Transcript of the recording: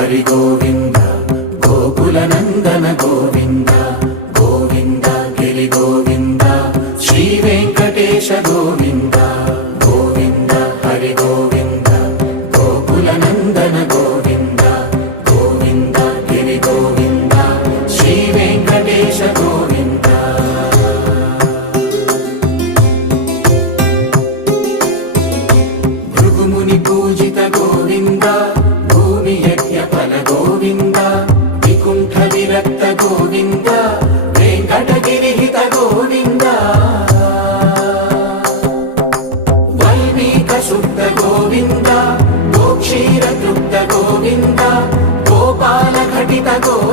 హరి గోవింద గోకుల నందన గోవింద గోవింద గిరి గోవింద శ్రీ వెంకటేశ గోవింద గోవింద హరి గోవింద గోకుల నందన గోవింద గోవింద గిరి గోవింద శ్రీ వెంకటేశ గోవింద భృగుముని పూజిత గోవింద భూమి యజ్ఞ ఫల గోవింద వికుంఠ విరక్త గోవింద వెంకటగిరిహిత గోవింద వైదిక శుద్ధ గోవింద గోక్షీర తృప్త గోవింద గోపాల ఘటిత గోవింద